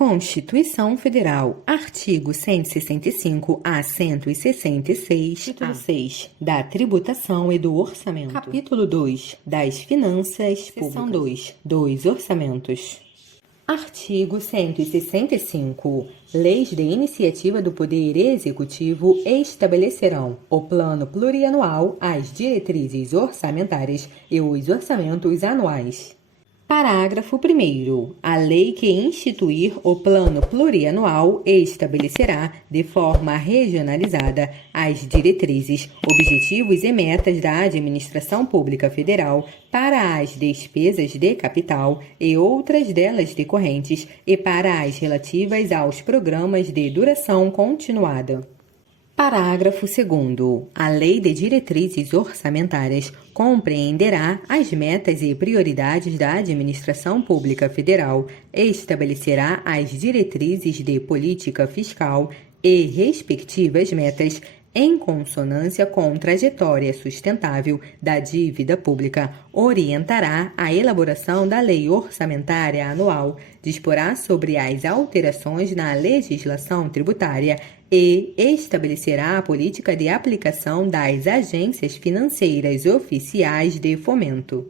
Constituição Federal, artigo 165 a 166, título 6, da tributação e do orçamento. Capítulo 2, das finanças públicas. Seção 2, dos orçamentos. Artigo 165. Leis de iniciativa do Poder Executivo estabelecerão o Plano Plurianual, as diretrizes orçamentárias e os orçamentos anuais. Parágrafo 1º. A lei que instituir o Plano Plurianual estabelecerá, de forma regionalizada, as diretrizes, objetivos e metas da Administração Pública Federal para as despesas de capital e outras delas decorrentes e para as relativas aos programas de duração continuada. Parágrafo 2º. A Lei de Diretrizes Orçamentárias compreenderá as metas e prioridades da Administração Pública Federal, estabelecerá as diretrizes de política fiscal e respectivas metas em consonância com trajetória sustentável da dívida pública, orientará a elaboração da Lei Orçamentária Anual, disporá sobre as alterações na legislação tributária e estabelecerá a política de aplicação das agências financeiras oficiais de fomento.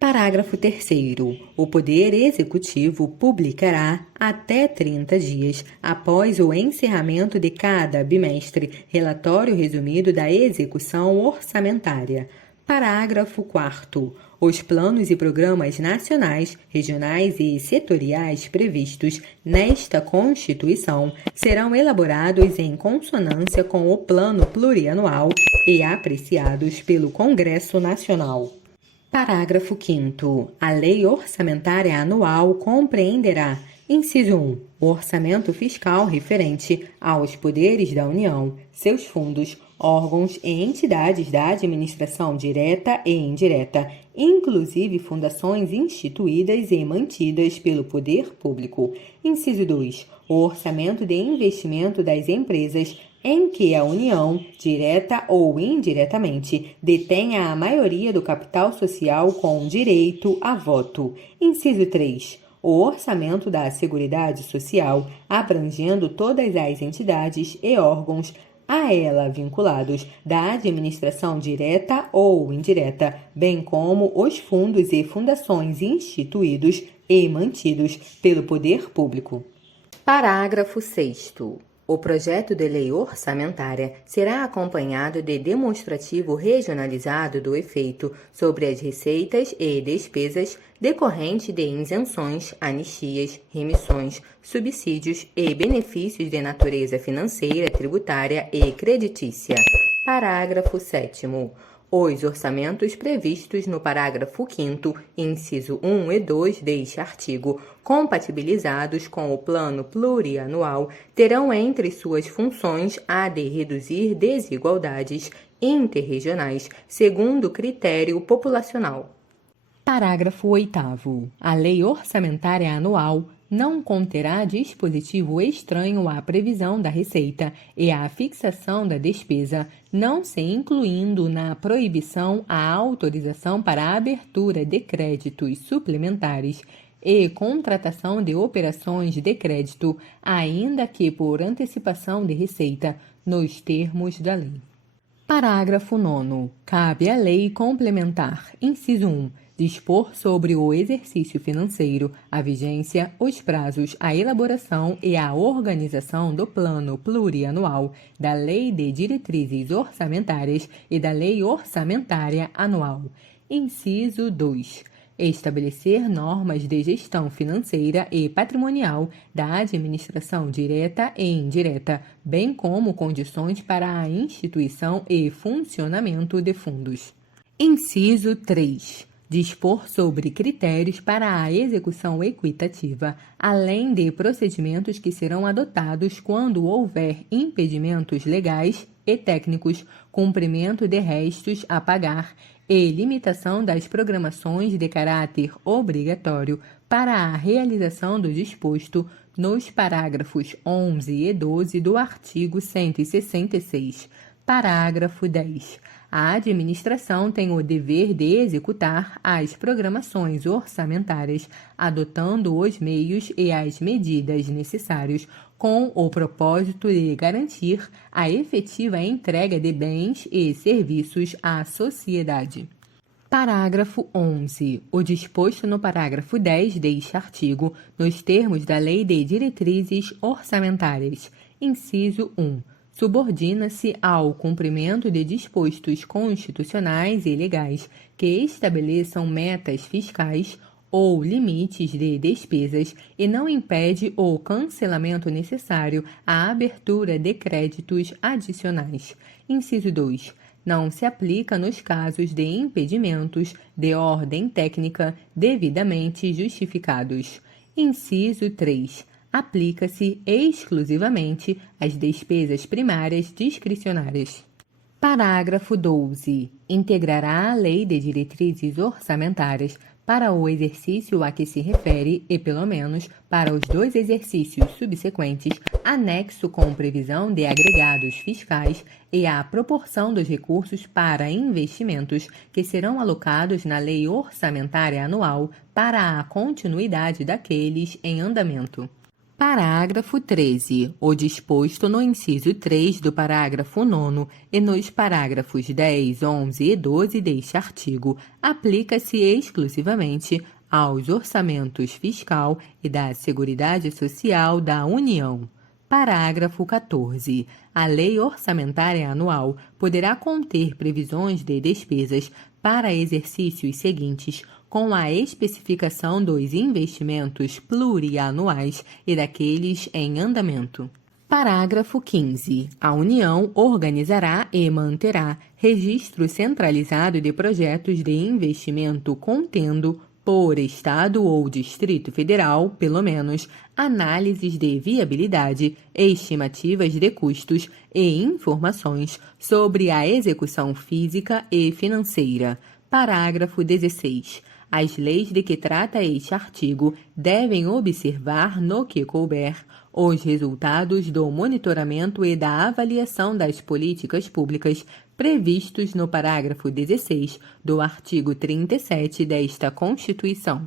Parágrafo 3º. O Poder Executivo publicará, até 30 dias após o encerramento de cada bimestre, relatório resumido da execução orçamentária. Parágrafo 4º. Os planos e programas nacionais, regionais e setoriais previstos nesta Constituição serão elaborados em consonância com o Plano Plurianual e apreciados pelo Congresso Nacional. Parágrafo 5º. A Lei Orçamentária Anual compreenderá: inciso 1. O orçamento fiscal referente aos poderes da União, seus fundos, órgãos e entidades da administração direta e indireta, inclusive fundações instituídas e mantidas pelo poder público. Inciso 2. O orçamento de investimento das empresas em que a União, direta ou indiretamente, detenha a maioria do capital social com direito a voto. Inciso 3. O orçamento da Seguridade Social, abrangendo todas as entidades e órgãos a ela vinculados da administração direta ou indireta, bem como os fundos e fundações instituídos e mantidos pelo poder público. Parágrafo 6º. O projeto de lei orçamentária será acompanhado de demonstrativo regionalizado do efeito sobre as receitas e despesas decorrente de isenções, anistias, remissões, subsídios e benefícios de natureza financeira, tributária e creditícia. Parágrafo 7º. Os orçamentos previstos no parágrafo 5º, inciso 1 e 2 deste artigo, compatibilizados com o Plano Plurianual, terão entre suas funções a de reduzir desigualdades interregionais segundo critério populacional. Parágrafo 8º. A Lei Orçamentária Anual não conterá dispositivo estranho à previsão da receita e à fixação da despesa, não se incluindo na proibição a autorização para a abertura de créditos suplementares e contratação de operações de crédito, ainda que por antecipação de receita, nos termos da lei. Parágrafo 9º. Cabe à lei complementar, inciso 1, dispor sobre o exercício financeiro, a vigência, os prazos, a elaboração e a organização do Plano Plurianual, da Lei de Diretrizes Orçamentárias e da Lei Orçamentária Anual. Inciso 2. Estabelecer normas de gestão financeira e patrimonial da administração direta e indireta, bem como condições para a instituição e funcionamento de fundos. Inciso 3. Dispor sobre critérios para a execução equitativa, além de procedimentos que serão adotados quando houver impedimentos legais e técnicos, cumprimento de restos a pagar e limitação das programações de caráter obrigatório para a realização do disposto nos parágrafos 11 e 12 do artigo 166. Parágrafo 10. A administração tem o dever de executar as programações orçamentárias, adotando os meios e as medidas necessários com o propósito de garantir a efetiva entrega de bens e serviços à sociedade. Parágrafo 11. O disposto no parágrafo 10 deste artigo, nos termos da Lei de Diretrizes Orçamentárias, inciso 1, subordina-se ao cumprimento de dispostos constitucionais e legais que estabeleçam metas fiscais ou limites de despesas e não impede o cancelamento necessário à abertura de créditos adicionais. Inciso 2. Não se aplica nos casos de impedimentos de ordem técnica devidamente justificados. Inciso 3. Aplica-se exclusivamente às despesas primárias discricionárias. Parágrafo 12. Integrará a Lei de Diretrizes Orçamentárias para o exercício a que se refere e, pelo menos, para os 2 exercícios subsequentes, anexo com previsão de agregados fiscais e a proporção dos recursos para investimentos que serão alocados na Lei Orçamentária Anual para a continuidade daqueles em andamento. Parágrafo 13. O disposto no inciso 3 do parágrafo 9º e nos parágrafos 10, 11 e 12 deste artigo aplica-se exclusivamente aos orçamentos fiscal e da Seguridade Social da União. Parágrafo 14. A Lei Orçamentária Anual poderá conter previsões de despesas para exercícios seguintes, com a especificação dos investimentos plurianuais e daqueles em andamento. Parágrafo 15. A União organizará e manterá registro centralizado de projetos de investimento contendo, por Estado ou Distrito Federal, pelo menos, análises de viabilidade, estimativas de custos e informações sobre a execução física e financeira. Parágrafo 16. As leis de que trata este artigo devem observar, no que couber, os resultados do monitoramento e da avaliação das políticas públicas previstos no parágrafo 16 do artigo 37 desta Constituição.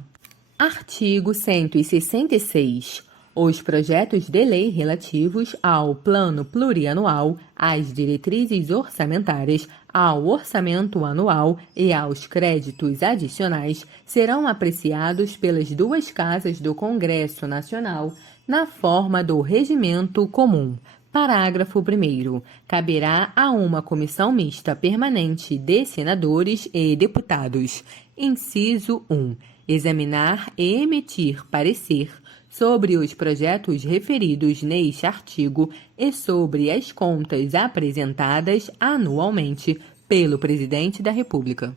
Artigo 166. Os projetos de lei relativos ao Plano Plurianual, às diretrizes orçamentárias, ao orçamento anual e aos créditos adicionais serão apreciados pelas 2 casas do Congresso Nacional na forma do regimento comum. Parágrafo 1º. Caberá a uma comissão mista permanente de senadores e deputados. Inciso 1. Examinar e emitir parecer sobre os projetos referidos neste artigo e sobre as contas apresentadas anualmente pelo Presidente da República.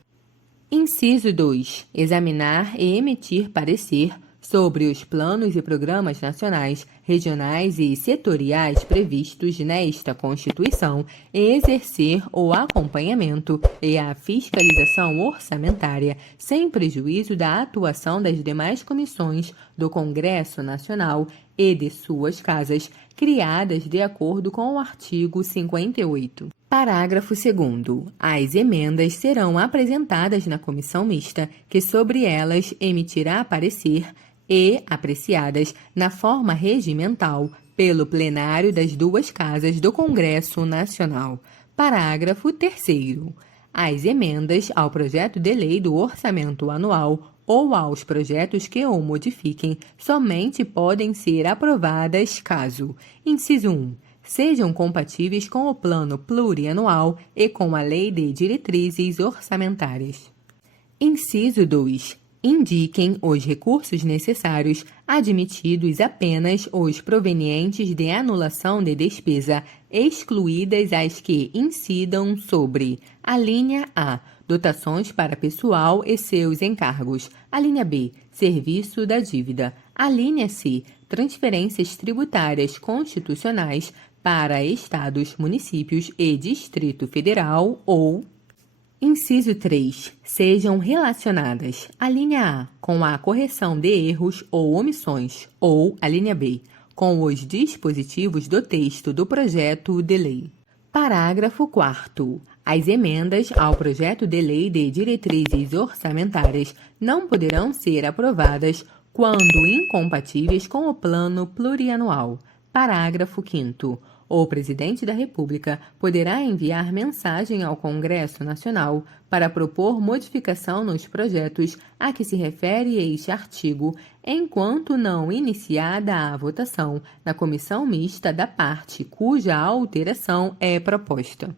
Inciso 2. Examinar e emitir parecer sobre os planos e programas nacionais, regionais e setoriais previstos nesta Constituição e exercer o acompanhamento e a fiscalização orçamentária sem prejuízo da atuação das demais comissões do Congresso Nacional e de suas casas, criadas de acordo com o artigo 58. Parágrafo 2º. As emendas serão apresentadas na comissão mista, que sobre elas emitirá parecer e apreciadas na forma regimental pelo plenário das 2 casas do Congresso Nacional. Parágrafo 3º. As emendas ao projeto de lei do orçamento anual ou aos projetos que o modifiquem somente podem ser aprovadas caso: inciso 1. Sejam compatíveis com o Plano Plurianual e com a Lei de Diretrizes Orçamentárias. Inciso 2. Indiquem os recursos necessários, admitidos apenas os provenientes de anulação de despesa, excluídas as que incidam sobre: a linha A, dotações para pessoal e seus encargos; a linha B, serviço da dívida; a linha C, transferências tributárias constitucionais para estados, municípios e Distrito Federal ou... Inciso 3. Sejam relacionadas: a linha A, com a correção de erros ou omissões, ou a linha B, com os dispositivos do texto do projeto de lei. Parágrafo 4º. As emendas ao projeto de lei de diretrizes orçamentárias não poderão ser aprovadas quando incompatíveis com o Plano Plurianual. Parágrafo 5º. O Presidente da República poderá enviar mensagem ao Congresso Nacional para propor modificação nos projetos a que se refere este artigo, enquanto não iniciada a votação na comissão mista da parte cuja alteração é proposta.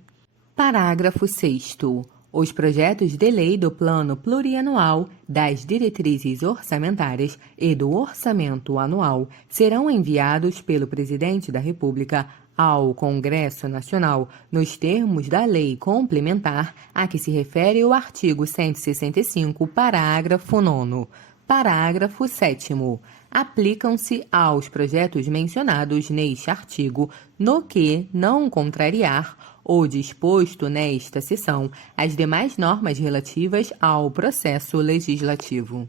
Parágrafo 6º. Os projetos de lei do Plano Plurianual, das diretrizes orçamentárias e do orçamento anual serão enviados pelo Presidente da República ao Congresso Nacional nos termos da lei complementar a que se refere o artigo 165, parágrafo 9º. Parágrafo 7º. Aplicam-se aos projetos mencionados neste artigo, no que não contrariar o disposto nesta seção, as demais normas relativas ao processo legislativo.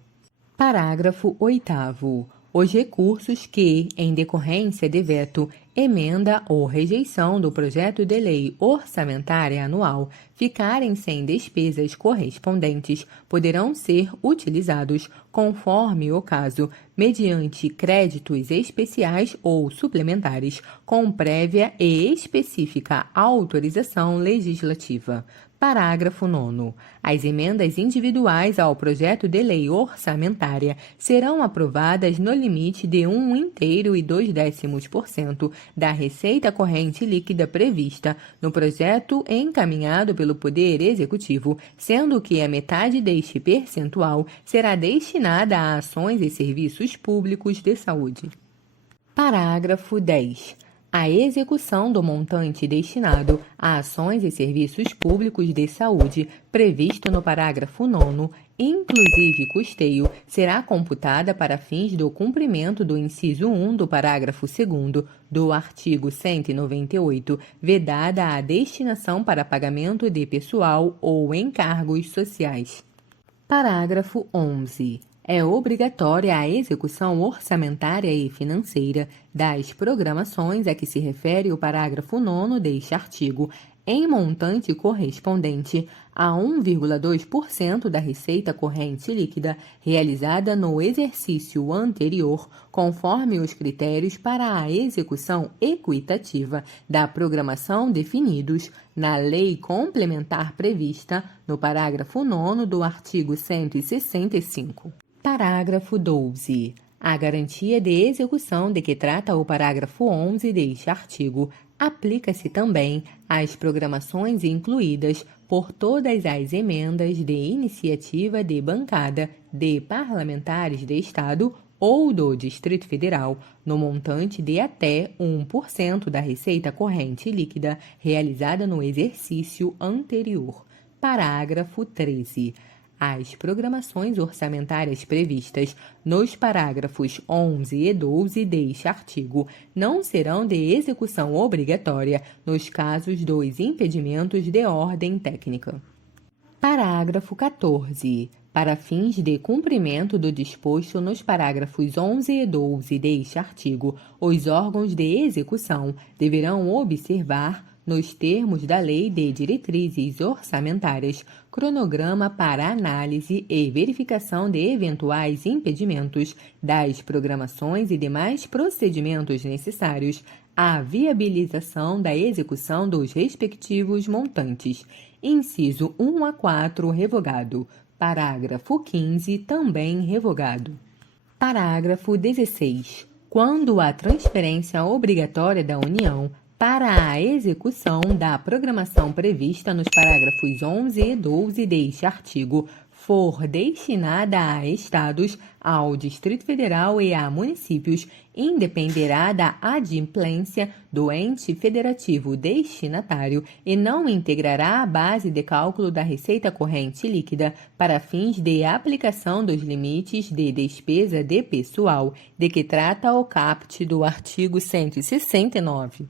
Parágrafo 8º. Os recursos que, em decorrência de veto, emenda ou rejeição do projeto de lei orçamentária anual ficarem sem despesas correspondentes poderão ser utilizados, conforme o caso, mediante créditos especiais ou suplementares, com prévia e específica autorização legislativa. Parágrafo 9º. As emendas individuais ao projeto de lei orçamentária serão aprovadas no limite de 1,2% da receita corrente líquida prevista no projeto encaminhado pelo Poder Executivo, sendo que a metade deste percentual será destinada a ações e serviços públicos de saúde. Parágrafo 10º. A execução do montante destinado a ações e serviços públicos de saúde, previsto no parágrafo 9º, inclusive custeio, será computada para fins do cumprimento do inciso 1 do parágrafo 2º do artigo 198, vedada a destinação para pagamento de pessoal ou encargos sociais. Parágrafo 11º. É obrigatória a execução orçamentária e financeira das programações a que se refere o parágrafo 9º deste artigo, em montante correspondente a 1,2% da receita corrente líquida realizada no exercício anterior, conforme os critérios para a execução equitativa da programação definidos na lei complementar prevista no parágrafo 9º do artigo 165. Parágrafo 12º. A garantia de execução de que trata o parágrafo 11 deste artigo aplica-se também às programações incluídas por todas as emendas de iniciativa de bancada de parlamentares de Estado ou do Distrito Federal, no montante de até 1% da receita corrente líquida realizada no exercício anterior. Parágrafo 13º. As programações orçamentárias previstas nos parágrafos 11 e 12 deste artigo não serão de execução obrigatória nos casos dos impedimentos de ordem técnica. Parágrafo 14º. Para fins de cumprimento do disposto nos parágrafos 11 e 12 deste artigo, os órgãos de execução deverão observar, nos termos da Lei de Diretrizes Orçamentárias, cronograma para análise e verificação de eventuais impedimentos das programações e demais procedimentos necessários à viabilização da execução dos respectivos montantes. Inciso 1 a 4, revogado. Parágrafo 15, também revogado. Parágrafo 16. Quando a transferência obrigatória da União para a execução da programação prevista nos parágrafos 11 e 12 deste artigo for destinada a estados, ao Distrito Federal e a municípios, independerá da adimplência do ente federativo destinatário e não integrará a base de cálculo da receita corrente líquida para fins de aplicação dos limites de despesa de pessoal de que trata o caput do artigo 169.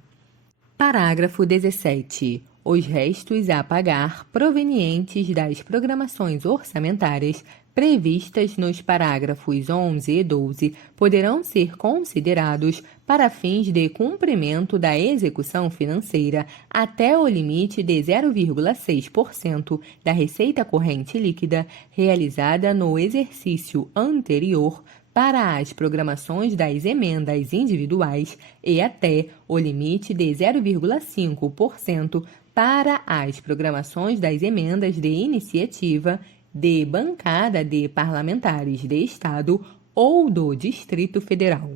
Parágrafo 17. Os restos a pagar provenientes das programações orçamentárias previstas nos parágrafos 11 e 12 poderão ser considerados para fins de cumprimento da execução financeira até o limite de 0,6% da receita corrente líquida realizada no exercício anterior para as programações das emendas individuais e até o limite de 0,5% para as programações das emendas de iniciativa de bancada de parlamentares de Estado ou do Distrito Federal.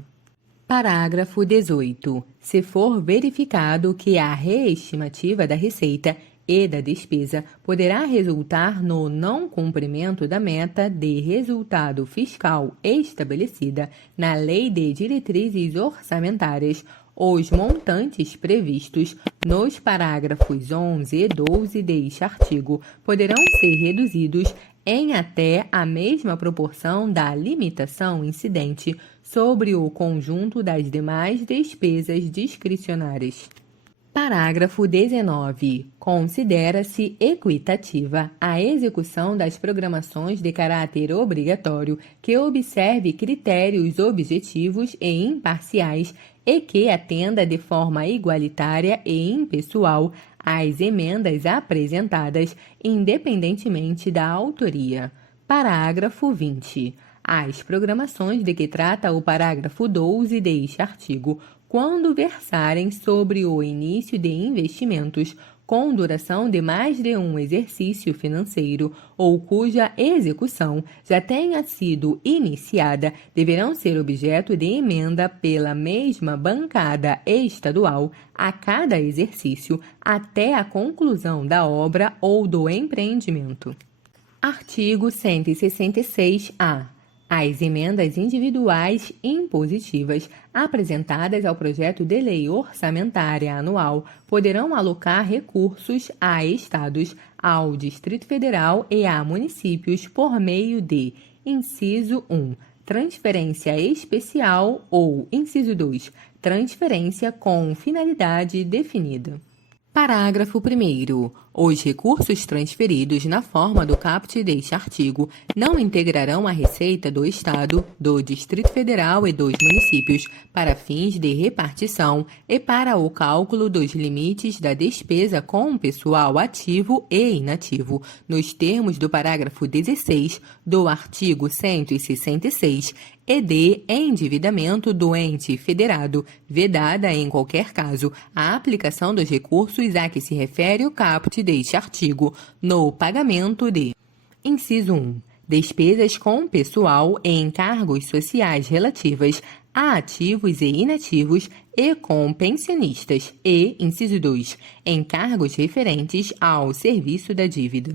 Parágrafo 18. Se for verificado que a reestimativa da receita e da despesa poderá resultar no não cumprimento da meta de resultado fiscal estabelecida na Lei de Diretrizes Orçamentárias, os montantes previstos nos parágrafos 11 e 12 deste artigo poderão ser reduzidos em até a mesma proporção da limitação incidente sobre o conjunto das demais despesas discricionárias. Parágrafo 19. Considera-se equitativa a execução das programações de caráter obrigatório que observe critérios objetivos e imparciais e que atenda de forma igualitária e impessoal às emendas apresentadas, independentemente da autoria. Parágrafo 20. As programações de que trata o parágrafo 12 deste artigo, quando versarem sobre o início de investimentos com duração de mais de um exercício financeiro ou cuja execução já tenha sido iniciada, deverão ser objeto de emenda pela mesma bancada estadual a cada exercício até a conclusão da obra ou do empreendimento. Artigo 166-A. As emendas individuais impositivas apresentadas ao projeto de lei orçamentária anual poderão alocar recursos a estados, ao Distrito Federal e a municípios por meio de: inciso 1, transferência especial ou, inciso 2, transferência com finalidade definida. Parágrafo 1º. Os recursos transferidos na forma do caput deste artigo não integrarão a receita do Estado, do Distrito Federal e dos municípios para fins de repartição e para o cálculo dos limites da despesa com pessoal ativo e inativo, nos termos do parágrafo 16 do artigo 166 e de endividamento do ente federado, vedada, em qualquer caso, a aplicação dos recursos a que se refere o caput deste artigo no pagamento de: inciso 1, despesas com pessoal e encargos sociais relativas a ativos e inativos e com pensionistas e, inciso 2, encargos referentes ao serviço da dívida.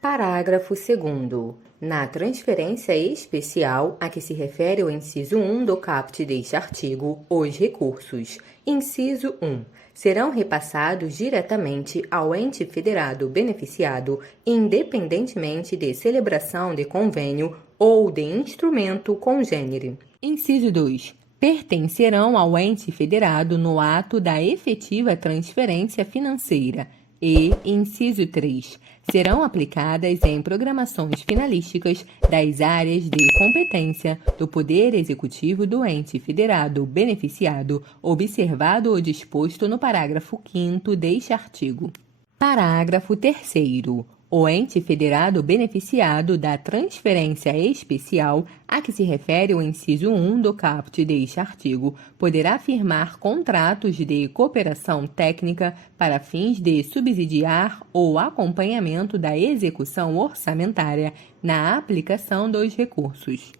Parágrafo 2º. Na transferência especial a que se refere o inciso 1 do caput deste artigo, os recursos: inciso 1, serão repassados diretamente ao ente federado beneficiado, independentemente de celebração de convênio ou de instrumento congênere. Inciso 2, pertencerão ao ente federado no ato da efetiva transferência financeira. E, inciso 3, serão aplicadas em programações finalísticas das áreas de competência do Poder Executivo do ente federado beneficiado, observado o disposto no parágrafo 5º deste artigo. Parágrafo 3º. O ente federado beneficiado da transferência especial a que se refere o inciso 1 do caput deste artigo poderá firmar contratos de cooperação técnica para fins de subsidiar o acompanhamento da execução orçamentária na aplicação dos recursos.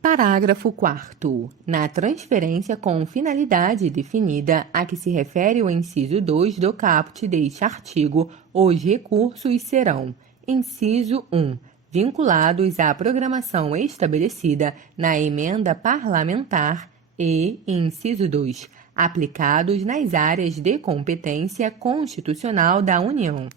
Parágrafo 4º. Na transferência com finalidade definida a que se refere o inciso 2 do caput deste artigo, os recursos serão: inciso 1, vinculados à programação estabelecida na emenda parlamentar e, inciso 2, aplicados nas áreas de competência constitucional da União.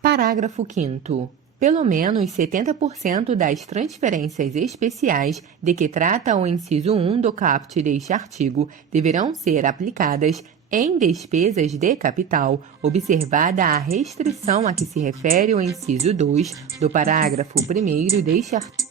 Parágrafo 5º. Pelo menos 70% das transferências especiais de que trata o inciso 1 do caput deste artigo deverão ser aplicadas em despesas de capital, observada a restrição a que se refere o inciso 2 do parágrafo 1º deste artigo.